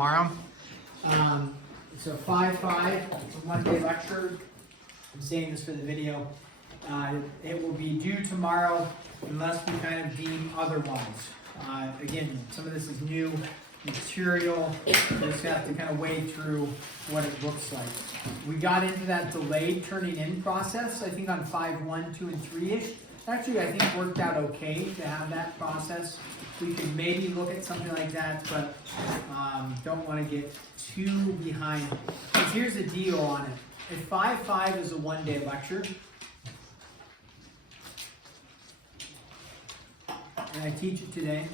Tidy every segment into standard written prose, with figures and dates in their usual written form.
tomorrow. It's a 5-5, it's a one-day lecture. I'm saying this for the video. It will be due tomorrow unless we kind of deem otherwise. Again, some of this is new material. We just have to kind of wade through what it looks like. We got into that delayed turning in process, I think on 5-1, 2, and 3-ish. Actually, I think worked out okay to have that process. We could maybe look at something like that, but don't want to get too behind. Because here's the deal on it. If 5-5 is a one-day lecture, and I teach it today,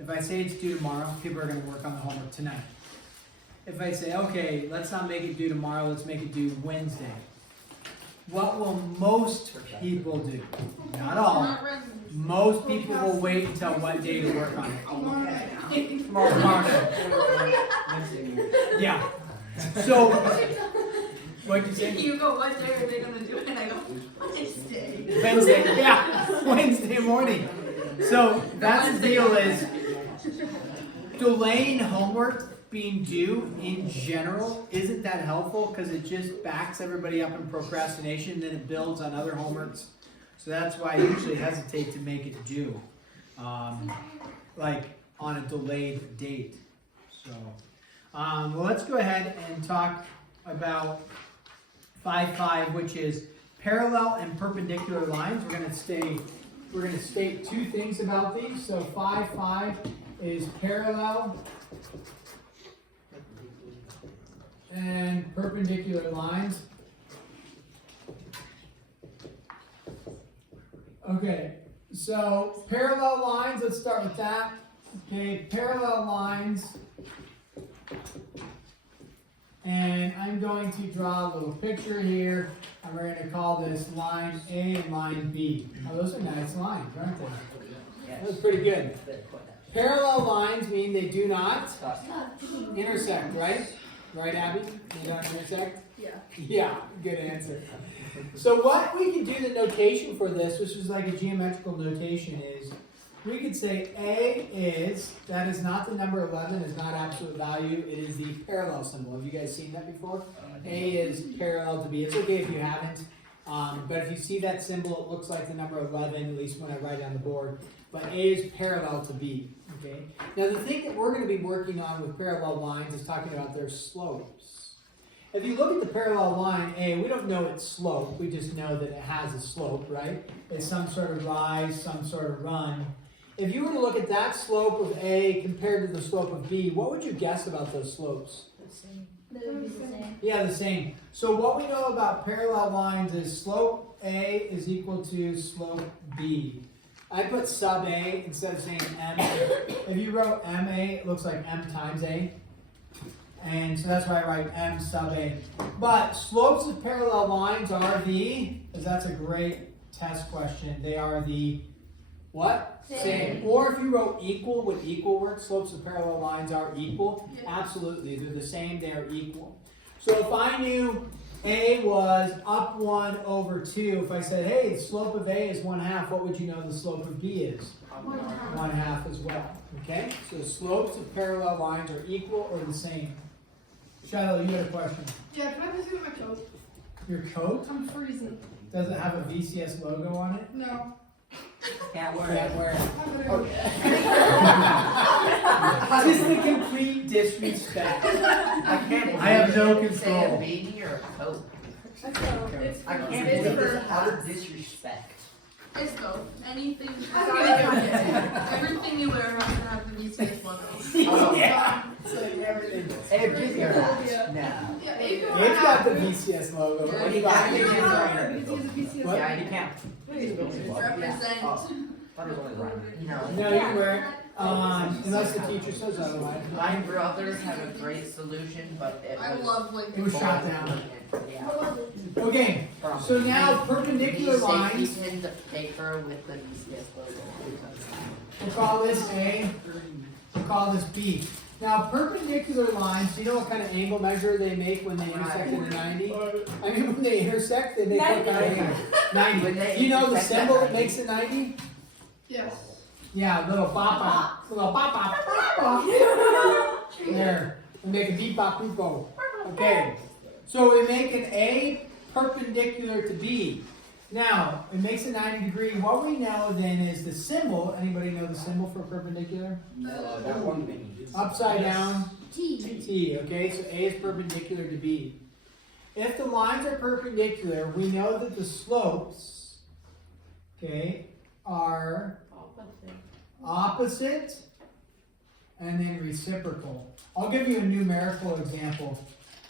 if I say it's due tomorrow, people are going to work on the homework tonight. If I say, okay, let's not make it due tomorrow, let's make it due Wednesday. What will most people do? Not all. Most people will wait until what day to work on it. Tomorrow night. Yeah. So, what'd you say? You go, what day are they going to do it? And I go, Wednesday. Wednesday, yeah. Wednesday morning. So, that's the deal is, delaying homework being due in general isn't that helpful because it just backs everybody up in procrastination and then it builds on other homeworks. So that's why I usually hesitate to make it due, like on a delayed date. So, well, let's go ahead and talk about 5-5, which is parallel and perpendicular lines. We're going to state two things about these. So 5-5 is parallel and perpendicular lines. Okay, so parallel lines, let's start with that. Okay, parallel lines. And I'm going to draw a little picture here. And we're going to call this line A and line B. Oh, those are nice lines, aren't they? That was pretty good. Parallel lines mean they do not intersect, right? Right, Abby? They don't intersect? Yeah. Yeah, good answer. So what we can do, the notation for this, which is like a geometrical notation, is we could say A is, that is not the number 11, is not absolute value, it is the parallel symbol. Have you guys seen that before? A is parallel to B. It's okay if you haven't, but if you see that symbol, it looks like the number 11, at least when I write it on the board. But A is parallel to B, okay? Now the thing that we're going to be working on with parallel lines is talking about their slopes. If you look at the parallel line A, we don't know its slope, we just know that it has a slope, right? It's some sort of rise, some sort of run. If you were to look at that slope of A compared to the slope of B, what would you guess about those slopes? The same. They would be the same. Yeah, the same. So what we know about parallel lines is slope A is equal to slope B. I put sub A instead of saying M. If you wrote MA, it looks like M times A. And so that's why I write M sub A. But slopes of parallel lines are the, because that's a great test question, they are the what? Same. Or if you wrote equal, would equal work? Slopes of parallel lines are equal? Yeah. Absolutely, they're the same, they are equal. So if I knew A was up 1 over 2, if I said, hey, the slope of A is 1/2, what would you know the slope of B is? 1/2 as well, okay? So the slopes of parallel lines are equal or the same. Shiloh, you had a question. Yeah, can I just get my coat? Your coat, I'm freezing. does it have a VCS logo on it? No. Can't wear it. I'm gonna go. Just the complete disrespect. I can't. I have no Say a control. beanie or a coat. It's I can't it's believe for this utter disrespect. It's both. Anything. I'm gonna go get it. Everything you wear has to have the VCS logo. Yeah. It's like everything. Hey, give your hat. Yeah. No. Yeah, It's got the VCS logo. Yeah. What do you got? What? Yeah, you can't. Represent. Thought it was only right. No, you can wear it. Unless the teacher says otherwise. My brothers have a great solution, but it I was. love like. It was shot down. Yeah. Okay, so now perpendicular lines. Safety pins of paper with the VCS logo. We'll call this A. We'll call this B. Now perpendicular lines, do you know what kind of angle measure they make when they intersect at a 90? I mean when they intersect, they make what kind of angle? 90. Do you know the symbol that makes it 90? Yes. Yeah, little papa. Little papa. There. We make a beep bop boopo. Okay. So we make an A perpendicular to B. Now, it makes a 90 degree. What we know then is the symbol. Anybody know the symbol for perpendicular? That one thing. Upside down. T. T. Okay, so A is perpendicular to B. If the lines are perpendicular, we know that the slopes, okay, are opposite and then reciprocal. I'll give you a numerical example.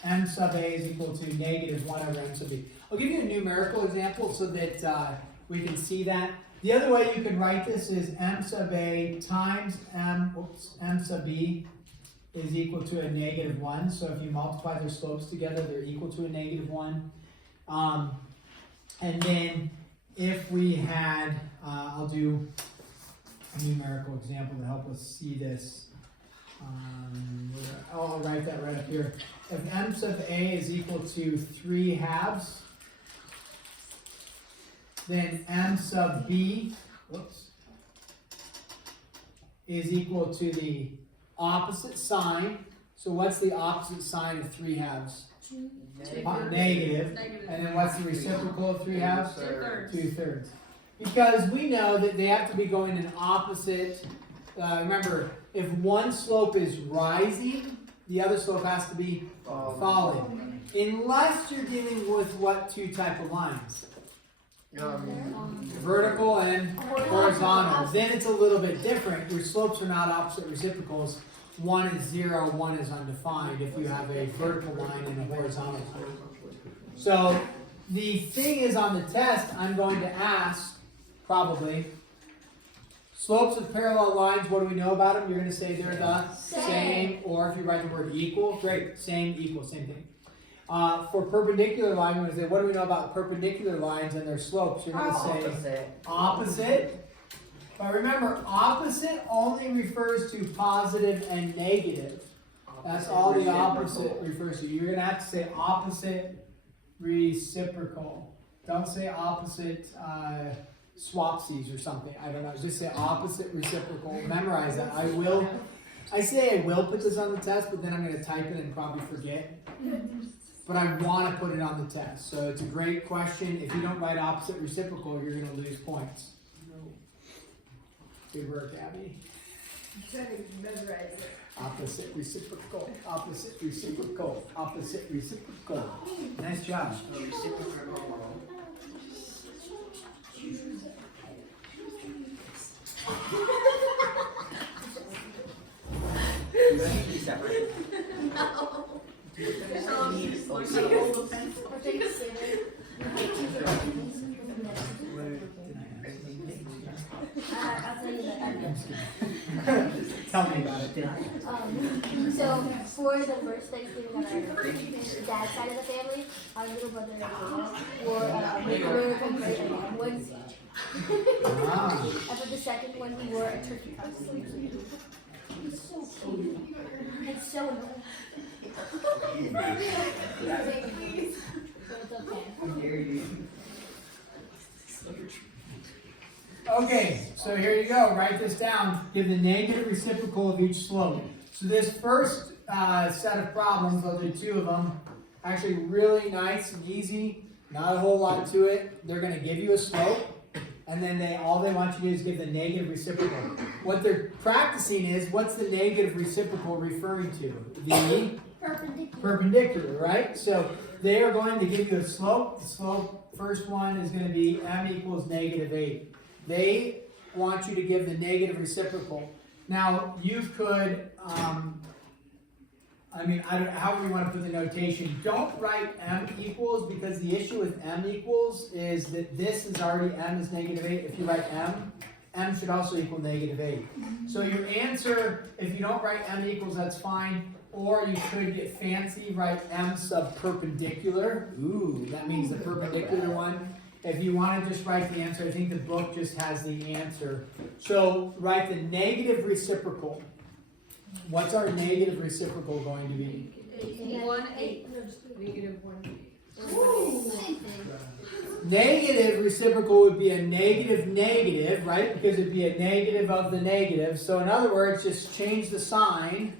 M sub A is equal to negative 1 over M sub B. I'll give you a numerical example so that we can see that. The other way you can write this is M sub A times M sub B is equal to a negative 1. So if you multiply their slopes together, they're equal to a negative 1. And then if we had, I'll do a numerical example to help us see this. I'll write that right up here. If M sub A is equal to 3 halves, then M sub B, is equal to the opposite sign. So what's the opposite sign of 3 halves? Negative. And then what's the reciprocal of 3 halves? 2/3. 2/3. Because we know that they have to be going in opposite. Remember, if one slope is rising, the other slope has to be falling. Unless you're dealing with what two type of lines? Vertical and horizontal. Then it's a little bit different. Your slopes are not opposite reciprocals. One is 0, one is undefined if you have a vertical line and a horizontal line. So the thing is, on the test, I'm going to ask, probably, slopes of parallel lines, what do we know about them? You're going to say they're the same, or if you write the word equal, great, same, equal, same thing. For perpendicular line, you're going to say, what do we know about perpendicular lines and their slopes? You're going to say opposite. But remember, opposite only refers to positive and negative. That's all the opposite refers to. You're going to have to say opposite reciprocal. Don't say opposite swapsies or something. I don't know. Just say opposite reciprocal. Memorize that. I say I will put this on the test, but then I'm going to type it and probably forget. But I want to put it on the test. So it's a great question. If you don't write opposite reciprocal, you're going to lose points. Good work, Abby. Opposite reciprocal, opposite reciprocal, opposite reciprocal. Nice job. I'll tell you that. Tell me about it. So for the first Thanksgiving on our dad's side of the family, our little brother wore a complete lamb woods. And for the second one, he wore a turkey costume. He's so cute. It's so annoying. So it's okay. Okay, so here you go. Write this down. Give the negative reciprocal of each slope. So this first set of problems, I'll do 2 of them. Actually really nice and easy. Not a whole lot to it. They're going to give you a slope. And then all they want you to do is give the negative reciprocal. What they're practicing is, what's the negative reciprocal referring to? The perpendicular, right? So they are going to give you a slope. The slope, first one, is going to be m equals negative 8. They want you to give the negative reciprocal. Now, you could, however you want to put the notation, don't write m equals, because the issue with m equals is that this is already m is negative 8. If you write m should also equal negative 8. So your answer, if you don't write m equals, that's fine. Or you could get fancy, write m sub perpendicular. Ooh, that means the perpendicular one. If you want to just write the answer, I think the book just has the answer. So write the negative reciprocal. What's our negative reciprocal going to be? 1/8. Negative reciprocal would be a negative negative, right? Because it'd be a negative of the negative. So in other words, just change the sign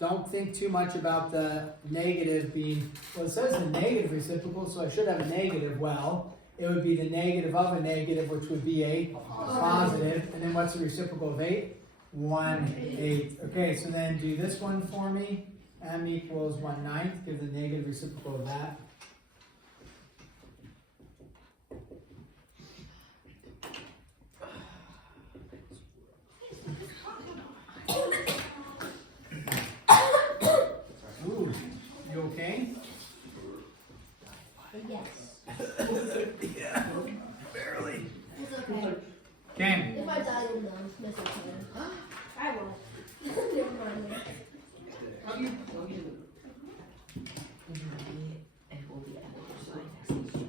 Don't think too much about the negative being, well, it says the negative reciprocal, so I should have a negative. Well, it would be the negative of a negative, which would be a positive. And then what's the reciprocal of 8? 1/8. Okay, so then do this one for me. M equals 1/9. Give the negative reciprocal of that. Ooh, you okay? Yes. Yeah, barely. It's okay. Okay. If I die, you'll know. That's okay. I won't. Never mind. And we'll be able to sign next to you.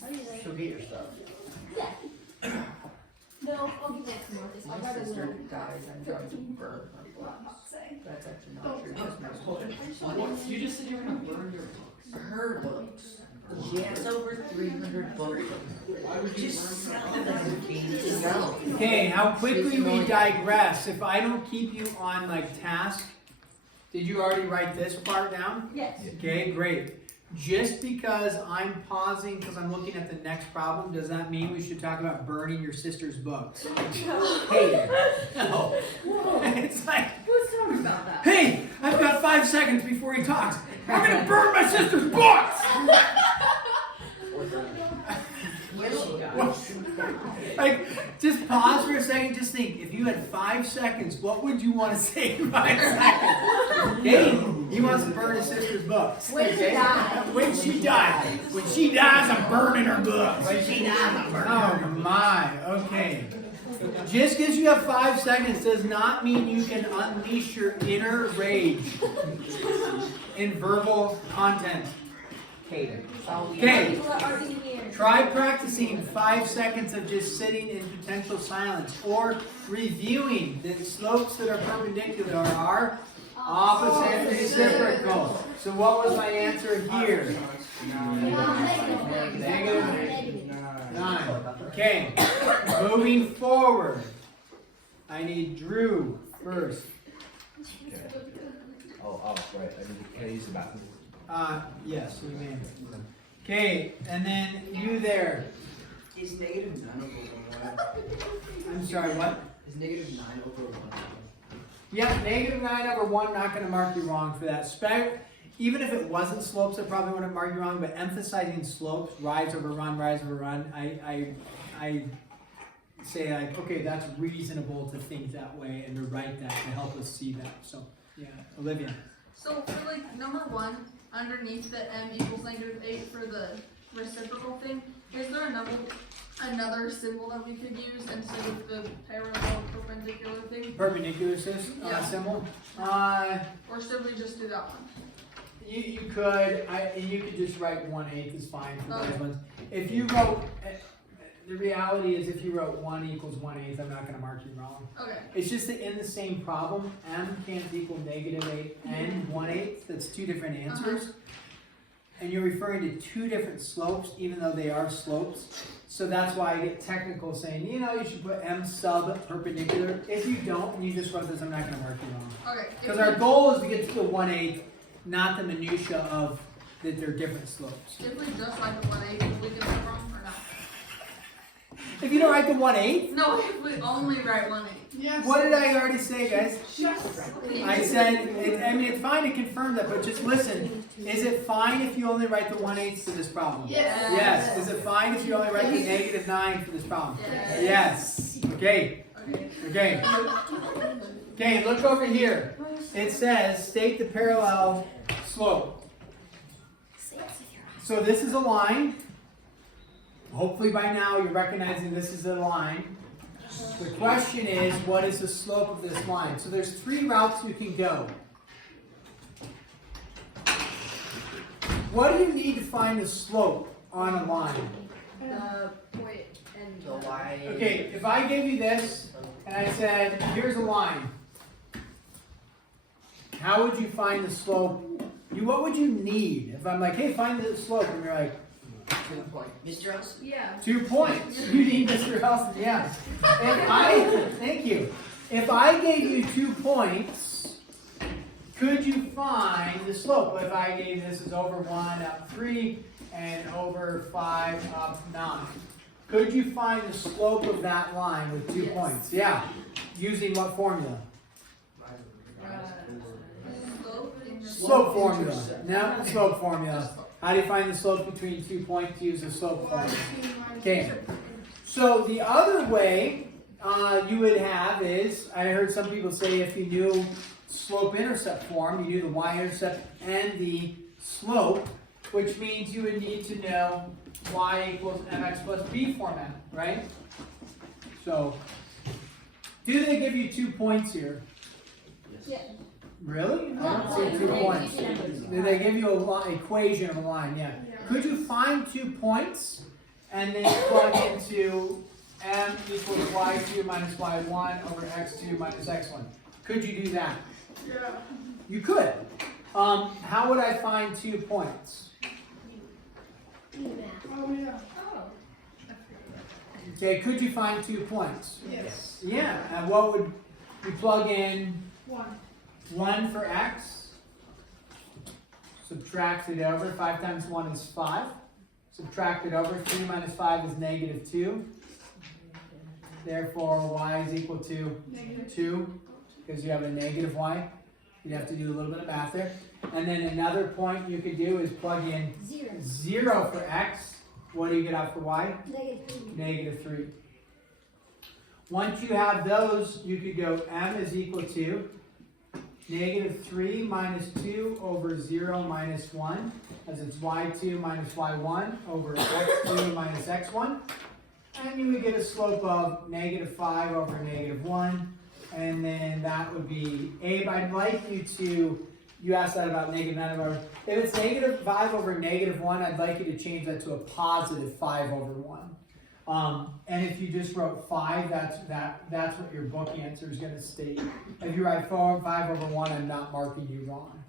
How do you like? So get your stuff. Yeah. No, I'll be next month. My sister dies, I'm going to burn her books. That's actually not true, that's my sister. You just said you were gonna burn your books. Her books. She has over 300 books. Why would you Just burn sell your them books? as a sell. Okay, how quickly we digress. If I don't keep you on like task, did you already write this part down? Yes. Okay, great. Just because I'm pausing because I'm looking at the next problem, does that mean we should talk about burning your sister's books? Hey, no. It's like, Who's talking about that? hey, I've got 5 seconds before he talks. I'm gonna burn my sister's books! Like, just pause for a second, just think, if you had 5 seconds, what would you want to say in 5 seconds? Okay, he wants to burn his sister's books. When she dies. When she dies. When she dies, I'm burning her books. When she dies, I'm burning Oh my, okay. Just because you have 5 seconds does not mean you can unleash your inner rage in verbal content. Okay. Okay. People are already here. Try practicing 5 seconds of just sitting in potential silence or reviewing the slopes that are perpendicular are opposite reciprocal. So what was my answer here? Negative 9. Okay, moving forward. I need Drew first. Oh, right. Can I use the bathroom? Yes, you may. Okay, and then you there. Is negative 9 over 1? I'm sorry, what? Is negative 9 over 1? Yeah, negative 9 over 1, not going to mark you wrong for that. Even if it wasn't slopes, I probably wouldn't mark you wrong, but emphasizing slopes, rise over run, I say like, okay, that's reasonable to think that way and to write that to help us see that. So, yeah, Olivia. So for like number 1, underneath the m equals -8 for the reciprocal thing, is there another symbol that we could use instead of the parallel perpendicular thing? Perpendicular Yeah. symbol. Or should we just do that one? You could just write 1/8 is fine for those Okay. ones. If you wrote, the reality is if you wrote 1 equals 1/8, I'm not going to mark you wrong. Okay. It's just that in the same problem, m can't equal -8 and 1/8. That's two different answers. And you're referring to two different slopes, even though they are slopes. So that's why I get technical saying, you should put m sub perpendicular. If you don't, and you just wrote this, I'm not going to mark you wrong. Okay. Because our goal is to get to the 1/8, not the minutia of that they're different slopes. If we just like the 1/8, will we get it wrong or not? If you don't write the 1/8, No, if we only write 1/8. Yes. what did I already say, guys? Okay. I said, it's fine to confirm that, but just listen. Is it fine if you only write the 1/8 to this problem? Yes. Yes. Is it fine if you only write the -9 for this problem? Yes. Yes. Okay. Okay. Okay. Okay, look over here. It says, state the parallel slope. So this is a line. Hopefully by now you're recognizing this is a line. The question is, what is the slope of this line? So there's 3 routes you can go. What do you need to find the slope on a line? The point and So why? Okay, if I gave you this and I said, here's a line. How would you find the slope? What would you need? If I'm like, hey, find the slope, and you're like, 2 point. Mr. Elson? Yeah. 2 points. You need Mr. Elson, yeah. And thank you. If I gave you 2 points, could you find the slope? If I gave this is over 1 up 3 and over 5 up 9. Could you find the slope of that line with 2 points? Yeah. Using what formula? Slope formula. No, slope formula. How do you find the slope between 2 points? Use the slope formula. Okay. So the other way you would have is, I heard some people say if you knew slope-intercept form, you knew the y-intercept and the slope, which means you would need to know y equals mx plus b format, right? So, do they give you 2 points here? Yeah. Really? I don't No, see 2 they points. give you numbers. Did they give you an equation of a line? Yeah. Could you find 2 points and then plug into m equals y2 minus y1 over x2 minus x1? Could you do that? Yeah. You could. How would I find 2 points? Oh, yeah. Okay, could you find 2 points? Yes. Yeah, and what would you plug in? 1. 1 for x. Subtract it over. 5 times 1 is 5. Subtract it over. 3 minus 5 is negative 2. Therefore, y is equal to 2, because you have a negative y. You'd have to do a little bit of math there. And then another point you could do is plug in 0 for x. What do you get out for y? Negative 3. Once you have those, you could go m is equal to negative 3 minus 2 over 0 minus 1, as it's y2 minus y1 over x2 minus x1. And you would get a slope of negative 5 over negative 1. And then that would be, Abe, I'd like you to, you asked that about negative 9 over, if it's negative 5 over negative 1, I'd like you to change that to a positive 5 over 1. And if you just wrote 5, that's what your book answer is going to state. If you write 5 over 1, I'm not marking you wrong.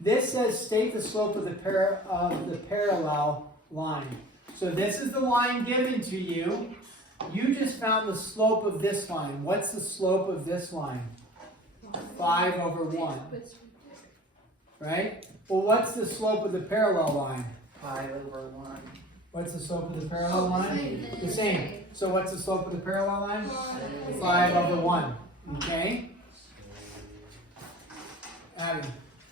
This says state the slope of the parallel line. So this is the line given to you. You just found the slope of this line. What's the slope of this line? 5 over 1. Right? Well, what's the slope of the parallel line? 5 over 1. What's the slope of the parallel line? The same. So what's the slope of the parallel line? 5 over 1. Okay? Abby.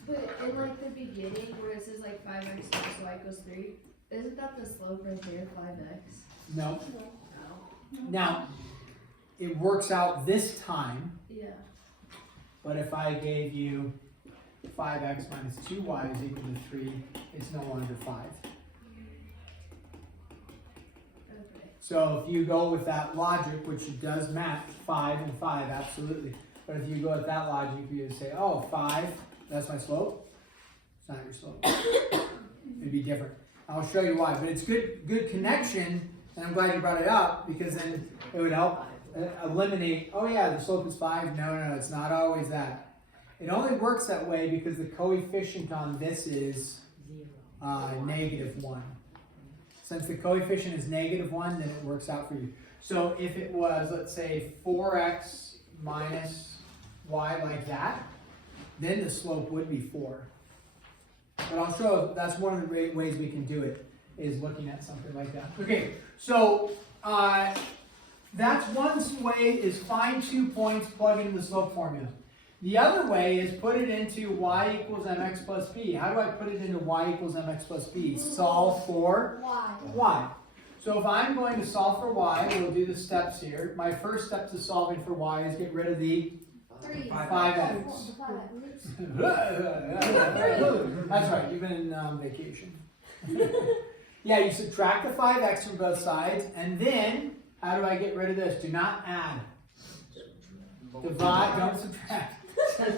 But in like the beginning where it says like 5x plus y equals 3, isn't that the slope right there, 5x? No. No. Now, it works out this time, Yeah. but if I gave you 5x minus 2y is equal to 3, it's no longer 5. Okay. So if you go with that logic, which it does match 5 and 5, absolutely. But if you go with that logic, you would say, oh, 5, that's my slope. It's not your slope. It'd be different. I'll show you why. But it's good connection, and I'm glad you brought it up, because then it would help eliminate, oh yeah, the slope is 5. No, it's not always that. It only works that way because the coefficient on this is negative 1. Since the coefficient is negative 1, then it works out for you. So if it was, let's say, 4x minus y like that, then the slope would be 4. But I'll show, that's one of the ways we can do it, is looking at something like that. Okay, so that's one way, is find 2 points, plug into the slope formula. The other way is put it into y equals mx plus b. How do I put it into y equals mx plus b? Solve for y. So if I'm going to solve for y, we'll do the steps here. My first step to solving for y is get rid of the 5x. That's right, you've been on vacation. Yeah, you subtract the 5x from both sides, and then, how do I get rid of this? Do not add. Divide, don't subtract.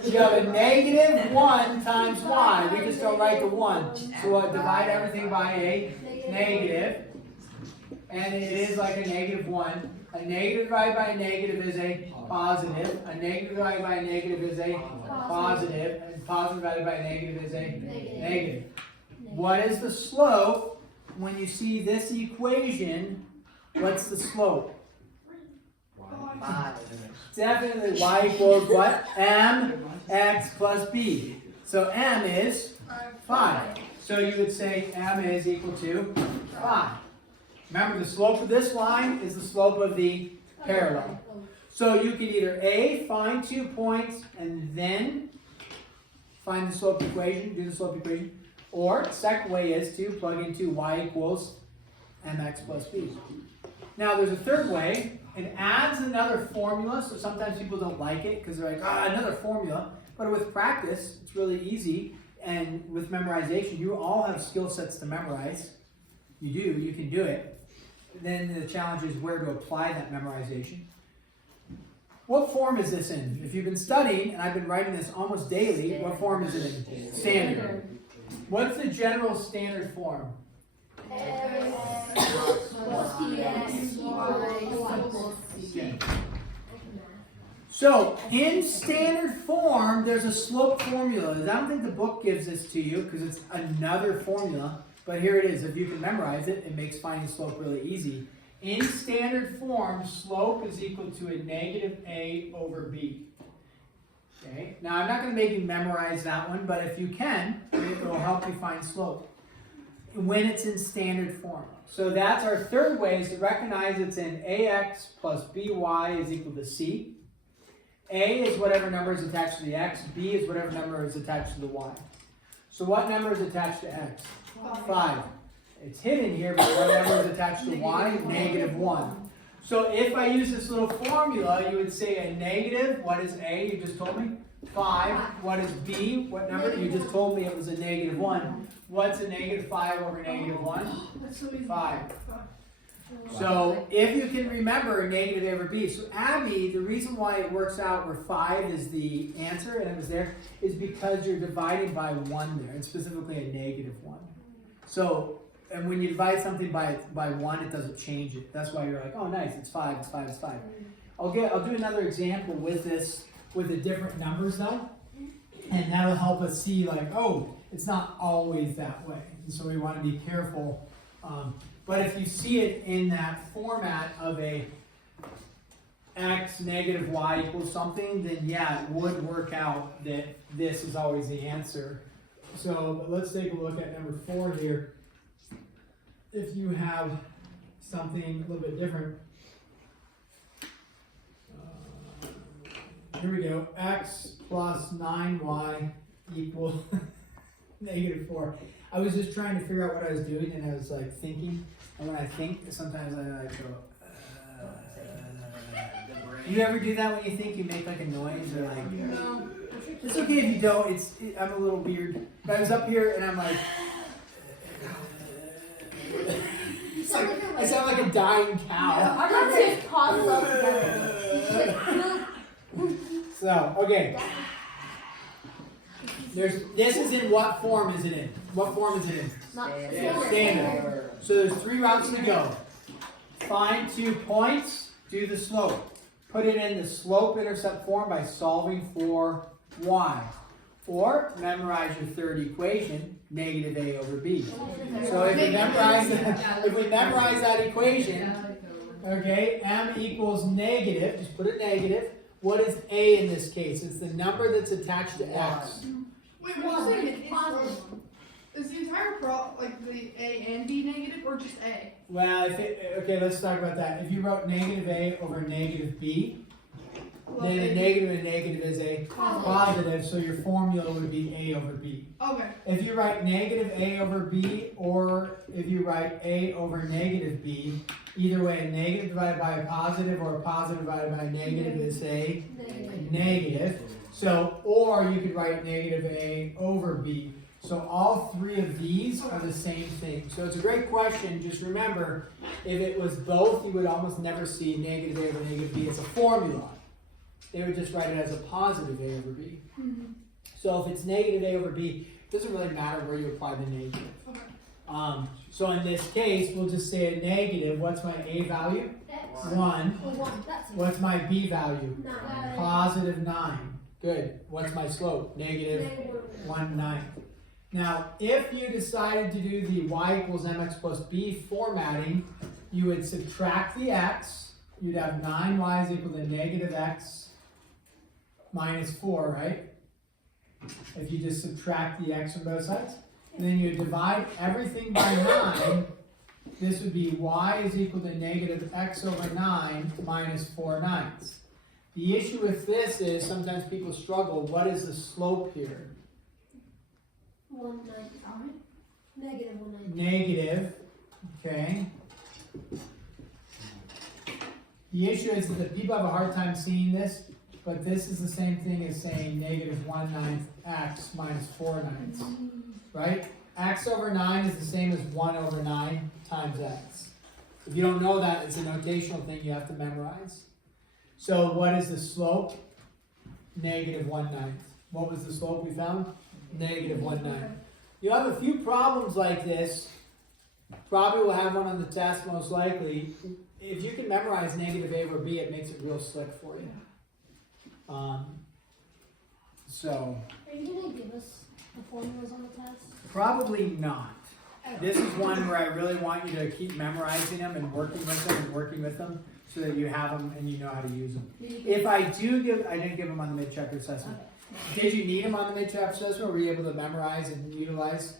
You have a negative 1 times y. We just don't write the 1. So we'll divide everything by a negative. And it is like a negative 1. A negative divided by a negative is a positive. A negative divided by a negative is a positive. And positive divided by a negative is a negative. What is the slope when you see this equation? What's the slope? 5. Definitely y equals what? mx plus b. So m is 5. So you would say m is equal to 5. Remember, the slope of this line is the slope of the parallel. So you can either A, find 2 points and then find the slope equation, do the slope equation, or the second way is to plug into y equals mx plus b. Now there's a third way. It adds another formula, so sometimes people don't like it because they're like, another formula. But with practice, it's really easy. And with memorization, you all have skill sets to memorize. You do, you can do it. Then the challenge is where to apply that memorization. What form is this in? If you've been studying, and I've been writing this almost daily, what form is it in? Standard. What's the general standard form? So, in standard form, there's a slope formula. I don't think the book gives this to you because it's another formula, but here it is. If you can memorize it, it makes finding slope really easy. In standard form, slope is equal to a negative a over b. Okay, now I'm not going to make you memorize that one, but if you can, it will help you find slope when it's in standard form. So that's our third way, is to recognize it's in ax plus by is equal to c. A is whatever number is attached to the x, b is whatever number is attached to the y. So what number is attached to x? 5. It's hidden here, but what number is attached to y? Negative 1. So if I use this little formula, you would say a negative, what is a? You just told me. 5. What is b? What number? You just told me it was a negative 1. What's a negative 5 over negative 1? 5. So if you can remember negative a over b, so Abby, the reason why it works out where 5 is the answer and it was there is because you're dividing by 1 there, and specifically a negative 1. So, and when you divide something by 1, it doesn't change it. That's why you're like, oh nice, it's 5, it's 5, it's 5. I'll do another example with this, with the different numbers though, and that'll help us see like, oh, it's not always that way. And so we want to be careful. But if you see it in that format of a x negative y equals something, then yeah, it would work out that this is always the answer. So but let's take a look at number 4 here. If you have something a little bit different. Here we go. X plus 9y equals negative 4. I was just trying to figure out what I was doing, and I was like thinking. And when I think, sometimes I like go. You ever do that when you think? You make like a noise or like. No. It's okay if you don't. I'm a little weird. But I was up here and I'm like. I sound like a dying cow. I'm not just caught up together. So okay. This is in what form is it in? What form is it in? Standard. So there's 3 routes to go. Find 2 points, do the slope. Put it in the slope-intercept form by solving for y. Or memorize your third equation, negative a over b. So if we memorize that equation, okay, m equals negative, just put it negative. What is a in this case? It's the number that's attached to x. Wait, what are you saying? Is the entire like the a and b negative or just a? Well, okay, let's talk about that. If you wrote negative a over negative b, then a negative and a negative is a positive, so your formula would be a over b. Okay. If you write negative a over b, or if you write a over negative b, either way, a negative divided by a positive or a positive divided by a negative is a negative. So, or you could write negative a over b. So all 3 of these are the same thing. So it's a great question. Just remember, if it was both, you would almost never see negative a over negative b as a formula. They would just write it as a positive a over b. So if it's negative a over b, it doesn't really matter where you apply the negative. Okay. So in this case, we'll just say a negative. What's my a value? 1. What's my b value? 9. Positive 9. Good. What's my slope? Negative 1/9. Now, if you decided to do the y equals mx plus b formatting, you would subtract the x, you'd have 9y is equal to negative x minus 4, right? If you just subtract the x from both sides. And then you divide everything by 9, this would be y is equal to negative x over 9 minus 4 ninths. The issue with this is sometimes people struggle. What is the slope here? 1/9. Negative 1/9. Negative, okay. The issue is that people have a hard time seeing this, but this is the same thing as saying negative 1/9 x minus 4 ninths, right? X over 9 is the same as 1 over 9 times x. If you don't know that, it's a notational thing you have to memorize. So what is the slope? Negative 1/9. What was the slope we found? Negative 1/9. You'll have a few problems like this. Probably will have one on the test most likely. If you can memorize negative a over b, it makes it real slick for you. So, Are you gonna give us the formulas on the test? probably not. This is one where I really want you to keep memorizing them and working with them so that you have them and you know how to use them. If I didn't give them on the mid-chapter assessment. Did you need them on the mid-chapter assessment, or were you able to memorize and utilize?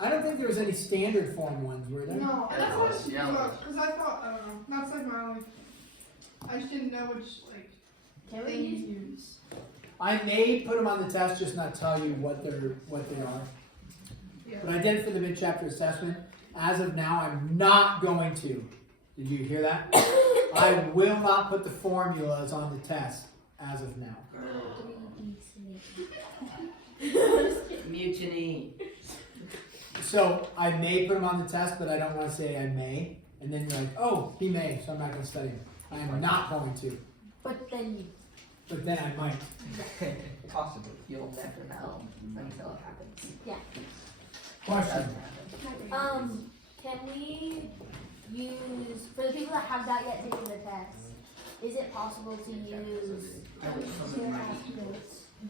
I don't think there was any standard form ones, were there? No, that's what I was thinking about, because I thought, I don't know, that's like my only, I just didn't know which, like, Can we things use? use. I may put them on the test, just not tell you what they are. Yeah. But I did for the mid-chapter assessment. As of now, I'm not going to. Did you hear that? I will not put the formulas on the test as of now. Mutiny. So I may put them on the test, but I don't want to say I may. And then you're like, oh, he may, so I'm not going to study them. I am not going to. But then But then I might. Possibly. You'll never know until it happens. Question. Doesn't happen. can we use, for the people that have not yet taken the test, is it possible to use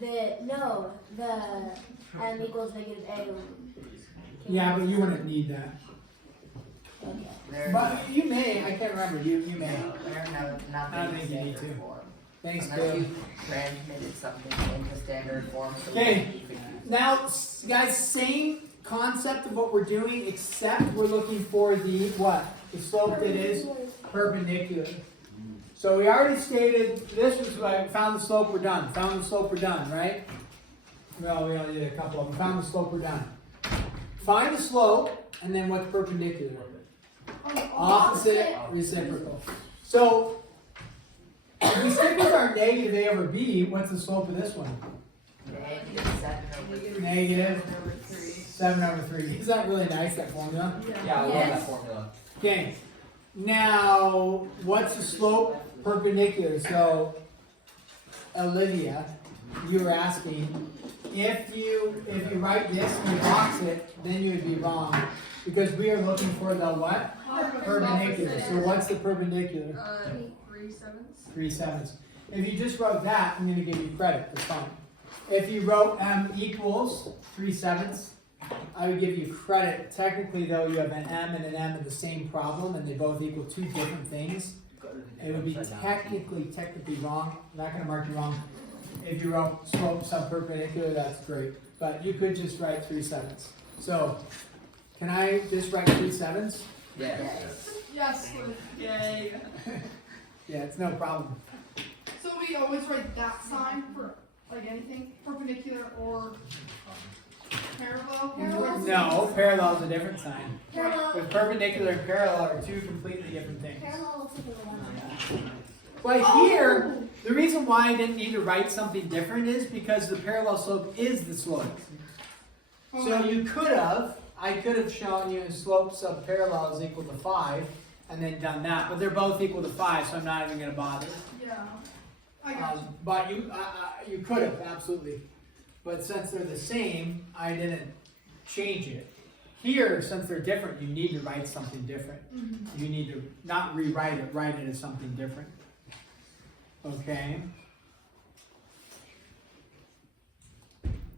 the m equals negative a? Yeah, but you wouldn't need that. Okay. There- But you may, I can't remember, you may. There are I don't nothing think you need standard to. form. Thanks, Unless Bill. you transmitted something into standard form. So Okay. you could use Now, guys, same concept of what we're doing, except we're looking for the what? The slope that is perpendicular. So we already stated, this was like, found the slope, we're done. Found the slope, we're done, right? Well, we only did a couple of them. Found the slope, we're done. Find the slope, and then what's perpendicular? Opposite, reciprocal. So, if we stick with our negative a over b, what's the slope of this one? -7/3. Negative 7/3. Is that really nice, that formula? Yeah, I love Yes. that formula. Okay. Now, what's the slope perpendicular? So, Olivia, you were asking, if you write this and you box it, then you would be wrong. Because we are looking for the what? Perpendicular. So what's the perpendicular? 3/7. 3/7. If you just wrote that, I'm going to give you credit. That's fine. If you wrote m equals 3/7, I would give you credit. Technically, though, you have an m and an m in the same problem, and they both equal two different things. It would be technically wrong. I'm not going to mark you wrong. If you wrote slope subperpendicular, that's great. But you could just write 3/7. So, can I just write 3/7? Yes. Yes, Yay. Yeah, it's no problem. so we always write that sign for, like, anything, perpendicular or parallel? No, parallel is a different sign. Parallel, With perpendicular and parallel are two completely different things. parallel looks like a one. But here, the reason why I didn't need to write something different is because the parallel slope is the slope. So you I could have shown you slope sub parallel is equal to 5 and then done that, but they're both equal to 5, so I'm not even going to bother. Yeah, I got you. But you could have, absolutely. But since they're the same, I didn't change it. Here, since they're different, you need to write something different. You need to not rewrite it, write it as something different. Okay.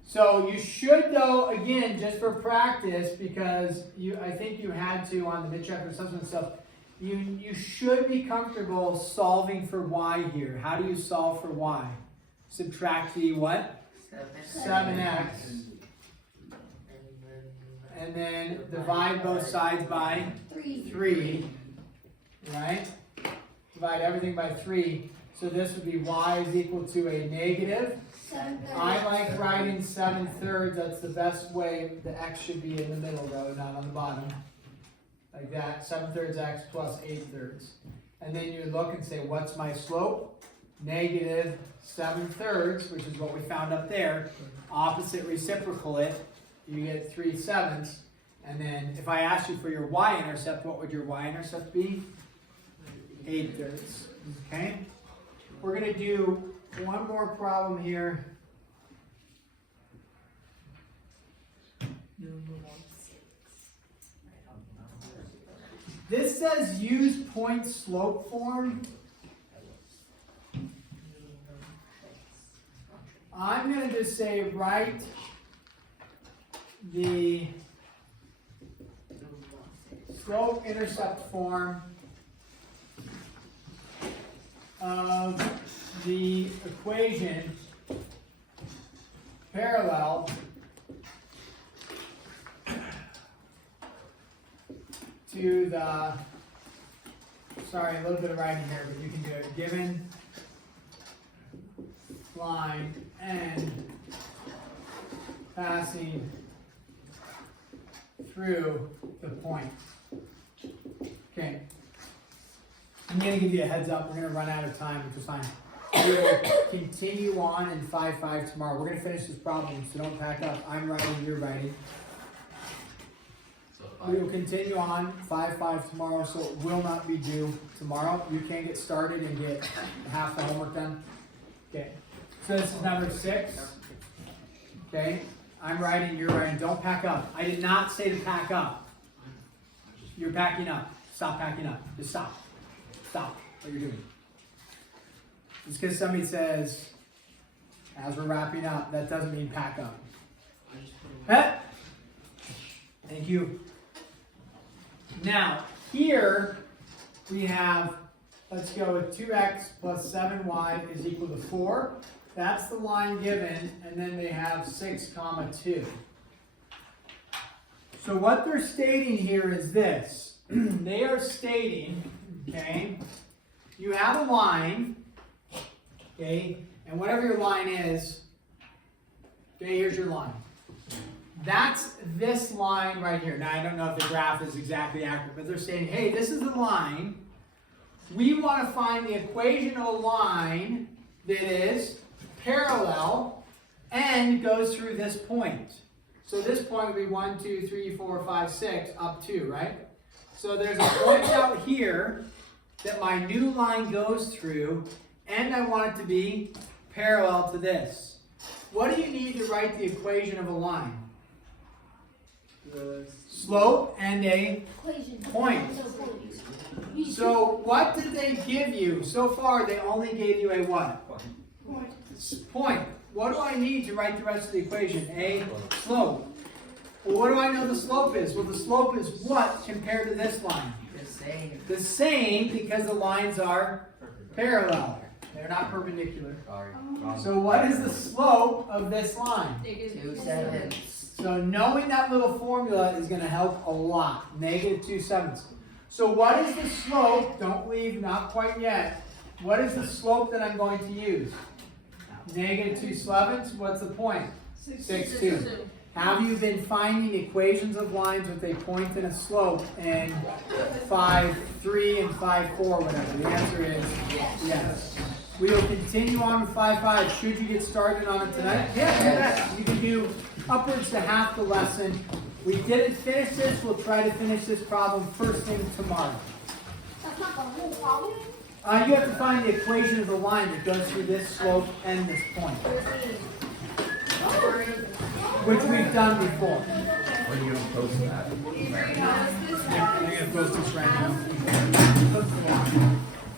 So you should, though, again, just for practice, because I think you had to on the mid-chapter assessment stuff, you should be comfortable solving for y here. How do you solve for y? Subtract the what? 7x. And then divide both sides by 3. Right? Divide everything by 3. So this would be y is equal to a negative. I like writing 7/3. That's the best way. The x should be in the middle though, not on the bottom. Like that. 7/3 x plus 8/3. And then you look and say, what's my slope? Negative 7/3, which is what we found up there. Opposite reciprocal it, you get 3/7. And then if I asked you for your y-intercept, what would your y-intercept be? 8/3. Okay? We're going to do one more problem here. This says use point slope form. I'm going to just say write the slope intercept form of the equation parallel to the, sorry, a little bit of writing here, but you can do it. Given line and passing through the point. Okay. I'm going to give you a heads up. We're going to run out of time, which is fine. We'll continue on in 5-5 tomorrow. We're going to finish this problem, so don't pack up. I'm writing, you're writing. We will continue on 5-5 tomorrow, so it will not be due tomorrow. You can get started and get half the homework done. Okay. So this is number 6. Okay. I'm writing, you're writing. Don't pack up. I did not say to pack up. You're packing up. Stop packing up. Just stop. Stop what you're doing. Just because somebody says, as we're wrapping up, that doesn't mean pack up. Thank you. Now, here we have, let's go with 2x plus 7y is equal to 4. That's the line given, and then they have 6, 2. So what they're stating here is this. They are stating, okay, you have a line, okay, and whatever your line is, okay, here's your line. That's this line right here. Now, I don't know if the graph is exactly accurate, but they're saying, hey, this is the line. We want to find the equation of a line that is parallel and goes through this point. So this point would be 1, 2, 3, 4, 5, 6, up 2, right? So there's a point out here that my new line goes through, and I want it to be parallel to this. What do you need to write the equation of a line? Slope and a point. So what did they give you? So far, they only gave you a what? Point. What do I need to write the rest of the equation? A slope. Well, what do I know the slope is? Well, the slope is what compared to this line? The same. The same, because the lines are parallel. They're not perpendicular. So what is the slope of this line? 2/7. So knowing that little formula is going to help a lot. Negative 2/7. So what is the slope? Don't leave, not quite yet. What is the slope that I'm going to use? Negative 2/7. What's the point? 6/2. Have you been finding equations of lines with a point and a slope in 5-3 and 5-4, whatever? The answer is yes. We will continue on with 5-5. Should you get started on it tonight? Yeah, do that. You can do upwards to half the lesson. We didn't finish this. We'll try to finish this problem first thing tomorrow. That's not the whole problem? You have to find the equation of the line that goes through this slope and this point, which we've done before. When are you going to post that? I'm going to post this right now.